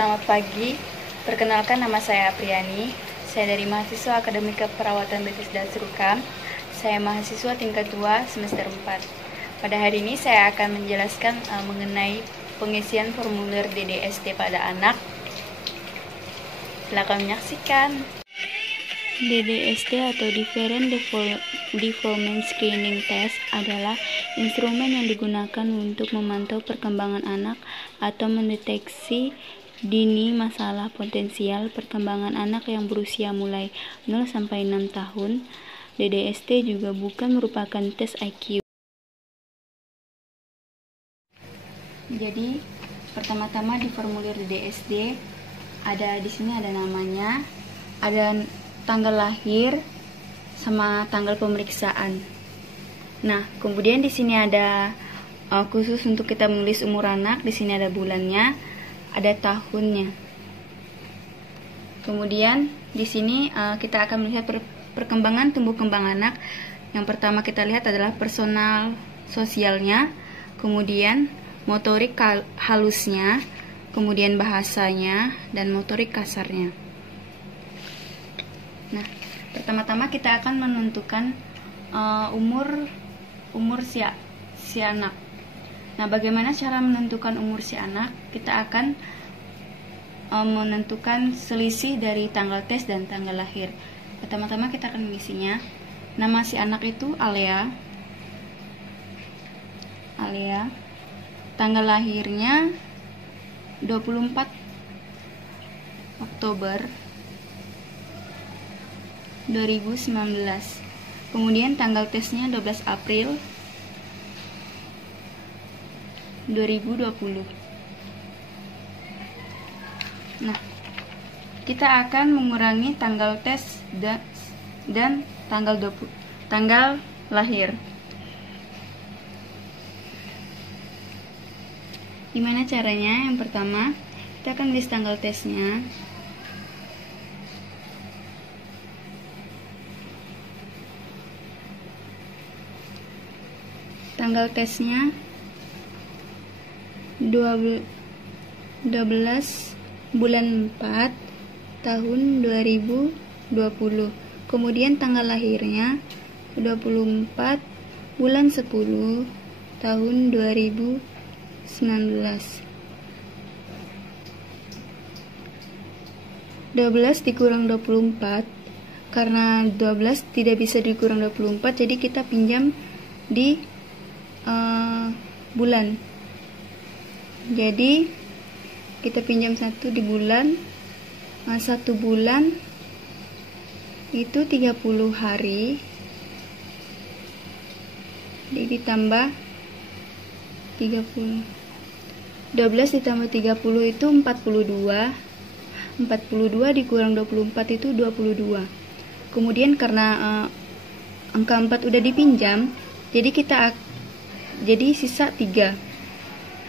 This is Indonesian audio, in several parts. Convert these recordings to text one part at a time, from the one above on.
Selamat pagi, perkenalkan nama saya Apriani. Saya dari mahasiswa Akademik Keperawatan Betis dan Serukam. Saya mahasiswa tingkat 2 semester 4. Pada hari ini saya akan menjelaskan mengenai pengisian formulir DDST pada anak. Silakan menyaksikan. DDST atau Different Development Screening Test adalah instrumen yang digunakan untuk memantau perkembangan anak atau mendeteksi dini masalah potensial perkembangan anak yang berusia mulai 0 sampai 6 tahun. DDST juga bukan merupakan tes IQ. Jadi, pertama-tama di formulir DDST di sini ada namanya, ada tanggal lahir sama tanggal pemeriksaan. Nah, kemudian di sini ada khusus untuk kita menulis umur anak, di sini ada bulannya, ada tahunnya. Kemudian di sini kita akan melihat perkembangan tumbuh kembang anak. Yang pertama kita lihat adalah personal sosialnya, kemudian motorik halusnya, kemudian bahasanya, dan motorik kasarnya. Nah, pertama-tama kita akan menentukan umur si anak. Nah, bagaimana cara menentukan umur si anak? Kita akan menentukan selisih dari tanggal tes dan tanggal lahir. Pertama-tama kita akan mengisinya. Nama si anak itu Alea. Tanggal lahirnya 24 Oktober 2019. Kemudian tanggal tesnya 12 April 2020. Nah, kita akan mengurangi tanggal tes dan tanggal lahir. Gimana caranya? Yang pertama, kita akan tulis tanggal tesnya. Tanggal tesnya 12 bulan 4 tahun 2020. Kemudian tanggal lahirnya 24 bulan 10 tahun 2019. 12 dikurang 24, karena 12 tidak bisa dikurang 24, jadi kita pinjam di bulan. Jadi kita pinjam 1 di bulan. 1 bulan itu 30 hari, jadi ditambah 30. 12 ditambah 30 itu 42. 42 dikurang 24 itu 22. Kemudian karena angka 4 udah dipinjam, jadi sisa 3.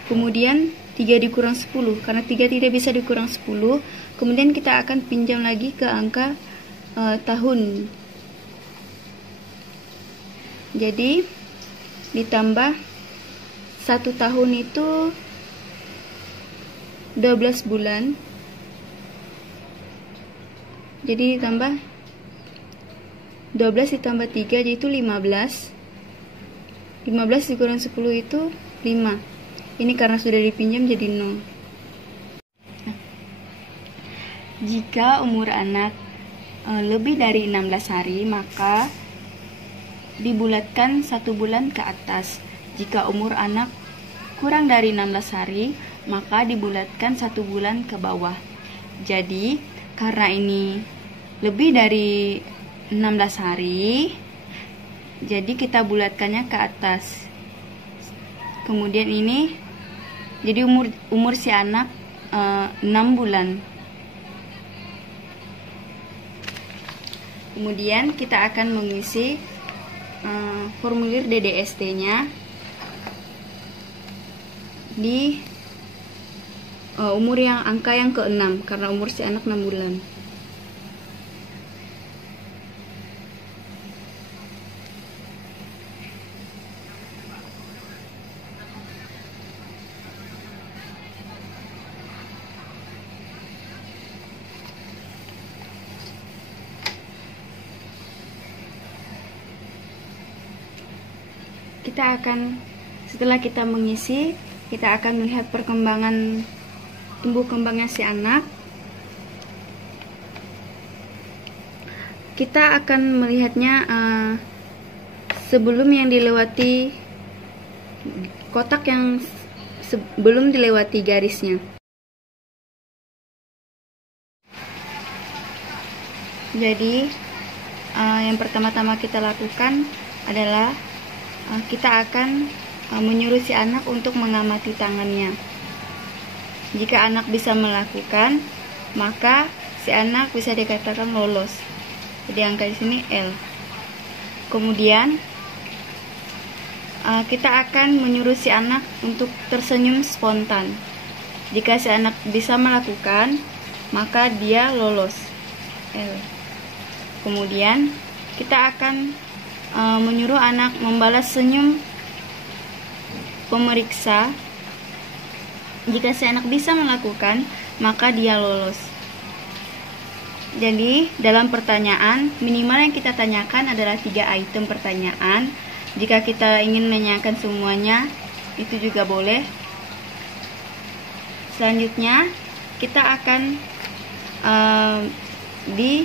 Kemudian 3 dikurang 10, karena 3 tidak bisa dikurang 10. Kemudian kita akan pinjam lagi ke angka tahun. Jadi ditambah 1 tahun itu 12 bulan. Jadi ditambah 12 ditambah 3 yaitu 15. 15 dikurang 10 itu 5. Ini karena sudah dipinjam jadi 0. Jika umur anak lebih dari 16 hari, maka dibulatkan 1 bulan ke atas. Jika umur anak kurang dari 16 hari, maka dibulatkan 1 bulan ke bawah. Jadi, karena ini lebih dari 16 hari, jadi kita bulatkannya ke atas. Kemudian ini, jadi umur si anak 6 bulan. Kemudian kita akan mengisi formulir DDST-nya di umur angka yang ke-6, karena umur si anak 6 bulan. setelah kita mengisi, kita akan melihat perkembangan tumbuh kembangnya si anak. Kita akan melihatnya sebelum yang dilewati kotak yang sebelum dilewati garisnya. Jadi yang pertama-tama kita lakukan adalah kita akan menyuruh si anak untuk mengamati tangannya. Jika anak bisa melakukan, maka si anak bisa dikatakan lolos. Jadi angka di sini L. Kemudian kita akan menyuruh si anak untuk tersenyum spontan. Jika si anak bisa melakukan, maka dia lolos. L. Kemudian kita akan menyuruh anak membalas senyum pemeriksa. Jika si anak bisa melakukan, maka dia lolos. Jadi dalam pertanyaan, minimal yang kita tanyakan adalah 3 item pertanyaan. Jika kita ingin menanyakan semuanya, itu juga boleh. Selanjutnya kita akan di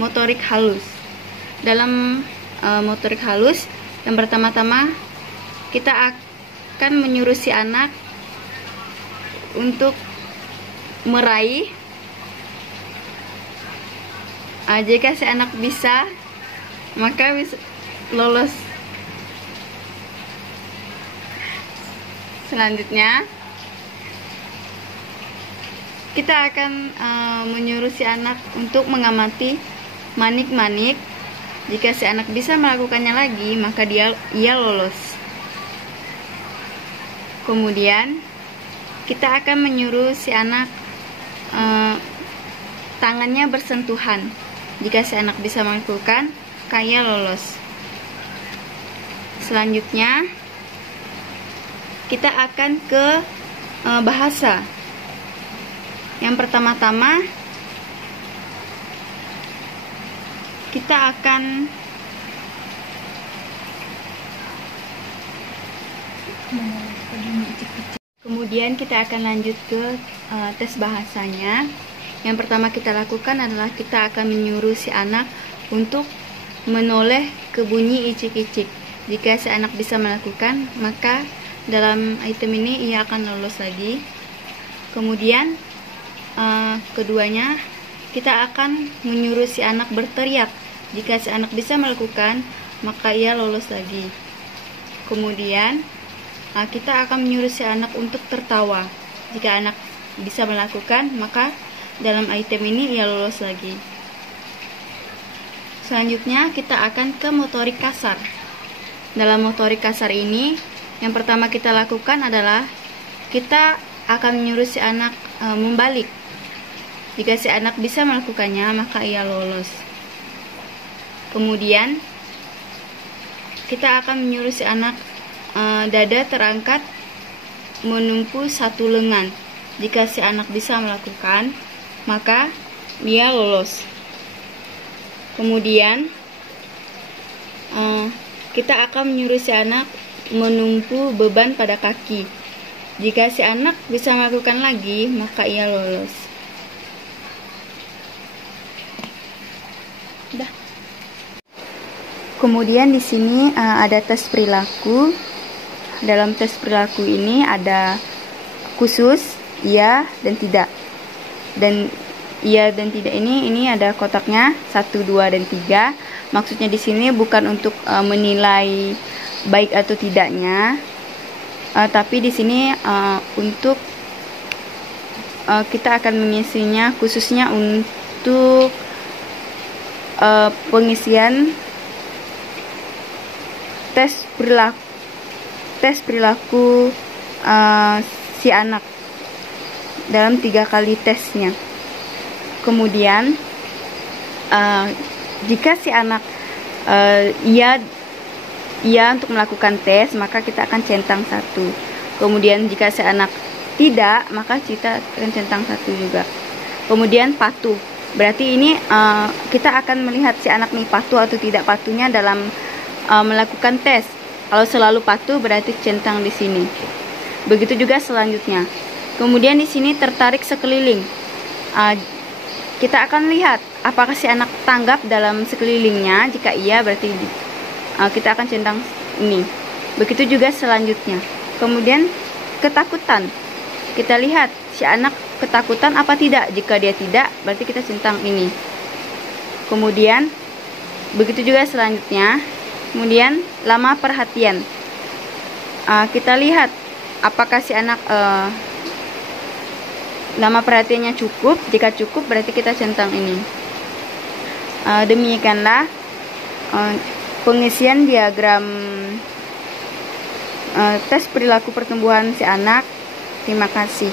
motorik halus. Dalam motorik halus, yang pertama-tama kita akan menyuruh si anak untuk meraih. Jika si anak bisa, maka bisa lolos. Selanjutnya kita akan menyuruh si anak untuk mengamati manik-manik. Jika si anak bisa melakukannya lagi, maka ia lolos. Kemudian kita akan menyuruh si anak tangannya bersentuhan. Jika si anak bisa melakukan, maka ia lolos. Selanjutnya kita akan ke bahasa. Yang pertama-tama kita akan kemudian kita akan lanjut ke tes bahasanya. Yang pertama kita lakukan adalah kita akan menyuruh si anak untuk menoleh ke bunyi icik-icik. Jika si anak bisa melakukan, maka dalam item ini ia akan lolos lagi. Kemudian keduanya kita akan menyuruh si anak berteriak. Jika si anak bisa melakukan, maka ia lolos lagi. Kemudian kita akan menyuruh si anak untuk tertawa. Jika anak bisa melakukan, maka dalam item ini ia lolos lagi. Selanjutnya kita akan ke motorik kasar. Dalam motorik kasar ini, yang pertama kita lakukan adalah kita akan menyuruh si anak membalik. Jika si anak bisa melakukannya, maka ia lolos. Kemudian kita akan menyuruh si anak dada terangkat menumpu satu lengan. Jika si anak bisa melakukan, maka dia lolos. Kemudian kita akan menyuruh si anak menumpu beban pada kaki. Jika si anak bisa melakukan lagi, maka ia lolos. Udah. Kemudian di sini ada tes perilaku. Dalam tes perilaku ini ada khusus, iya dan tidak. Dan iya dan tidak ini ada kotaknya 1, 2 dan 3. Maksudnya di sini bukan untuk menilai baik atau tidaknya, tapi di sini untuk kita akan mengisinya khususnya untuk pengisian tes perilaku si anak dalam 3 kali tesnya. Kemudian jika si anak iya untuk melakukan tes, maka kita akan centang 1. Kemudian jika si anak tidak, maka kita akan centang 1 juga. Kemudian patuh, berarti ini kita akan melihat si anak nih patuh atau tidak patuhnya dalam melakukan tes. Kalau selalu patuh berarti centang di sini. Begitu juga selanjutnya. Kemudian di sini tertarik sekeliling. Kita akan lihat apakah si anak tanggap dalam sekelilingnya. Jika iya berarti kita akan centang ini. Begitu juga selanjutnya. Kemudian ketakutan. Kita lihat si anak ketakutan apa tidak. Jika dia tidak berarti kita centang ini. Kemudian begitu juga selanjutnya. Kemudian lama perhatian. Kita lihat apakah si anak lama perhatiannya cukup. Jika cukup berarti kita centang ini. Demikianlah pengisian diagram tes perilaku pertumbuhan si anak. Terima kasih.